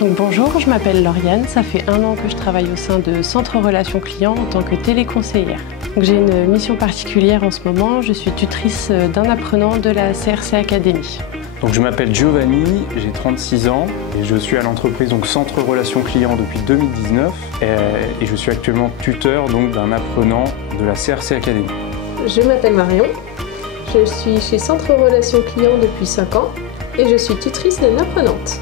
Donc bonjour, je m'appelle Lauriane, ça fait 1 an que je travaille au sein de Centre Relations Clients en tant que téléconseillère. J'ai une mission particulière en ce moment, je suis tutrice d'un apprenant de la CRC Academy. Donc je m'appelle Giovanni, j'ai 36 ans et je suis à l'entreprise Centre Relations Clients depuis 2019 et je suis actuellement tuteur d'un apprenant de la CRC Academy. Je m'appelle Marion, je suis chez Centre Relations Clients depuis 5 ans et je suis tutrice d'une apprenante.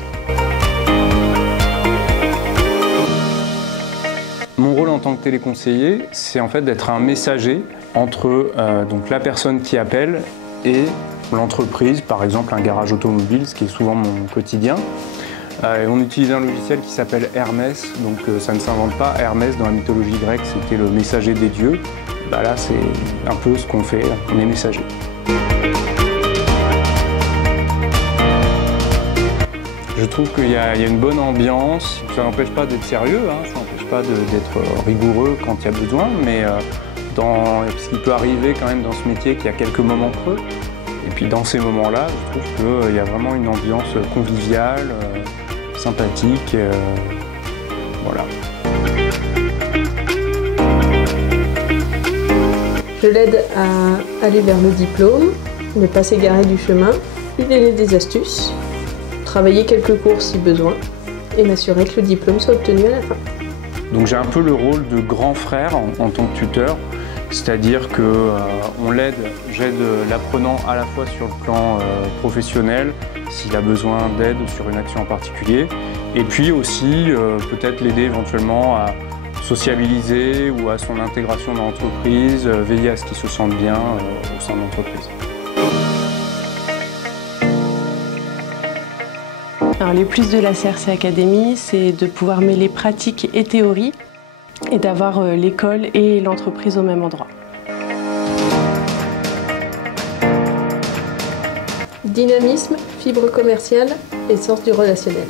Mon rôle en tant que téléconseiller, c'est en fait d'être un messager entre la personne qui appelle et l'entreprise, par exemple un garage automobile, ce qui est souvent mon quotidien. On utilise un logiciel qui s'appelle Hermès, donc ça ne s'invente pas. Hermès, dans la mythologie grecque, c'était le messager des dieux. Là, c'est un peu ce qu'on fait, on est messager. Je trouve qu'il y a une bonne ambiance, ça n'empêche pas d'être sérieux, ça n'empêche pas d'être rigoureux quand il y a besoin, mais parce qu'il peut arriver quand même dans ce métier qu'il y a quelques moments creux. Et puis dans ces moments-là, je trouve qu'il y a vraiment une ambiance conviviale, sympathique, voilà. Je l'aide à aller vers le diplôme, ne pas s'égarer du chemin, lui donner des astuces, travailler quelques cours si besoin et m'assurer que le diplôme soit obtenu à la fin. Donc j'ai un peu le rôle de grand frère en tant que tuteur, c'est-à-dire que j'aide l'apprenant à la fois sur le plan professionnel, s'il a besoin d'aide sur une action en particulier, et puis aussi peut-être l'aider éventuellement à sociabiliser ou à son intégration dans l'entreprise, veiller à ce qu'il se sente bien au sein de l'entreprise. Alors, les plus de la CRC Academy, c'est de pouvoir mêler pratique et théorie et d'avoir l'école et l'entreprise au même endroit. Dynamisme, fibre commerciale et sens du relationnel.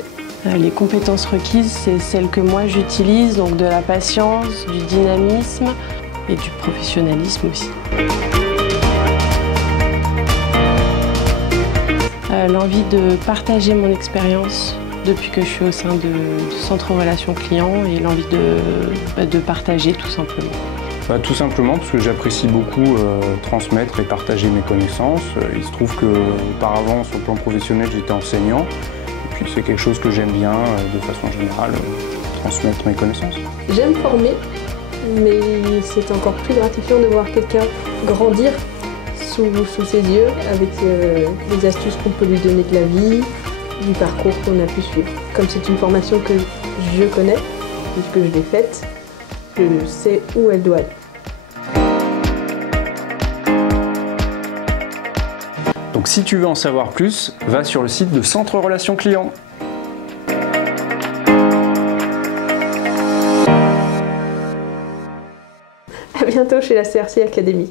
Les compétences requises, c'est celles que moi j'utilise, donc de la patience, du dynamisme et du professionnalisme aussi. L'envie de partager mon expérience depuis que je suis au sein de Centre Relations Clients et l'envie de partager tout simplement. Tout simplement parce que j'apprécie beaucoup transmettre et partager mes connaissances. Il se trouve qu'auparavant, sur le plan professionnel, j'étais enseignant. Et puis c'est quelque chose que j'aime bien, de façon générale, transmettre mes connaissances. J'aime former, mais c'est encore plus gratifiant de voir quelqu'un grandir sous ses yeux avec les astuces qu'on peut lui donner de la vie, du parcours qu'on a pu suivre. Comme c'est une formation que je connais, puisque je l'ai faite, je sais où elle doit aller. Donc si tu veux en savoir plus, va sur le site de Centre Relations Clients. À bientôt chez la CRC Academy.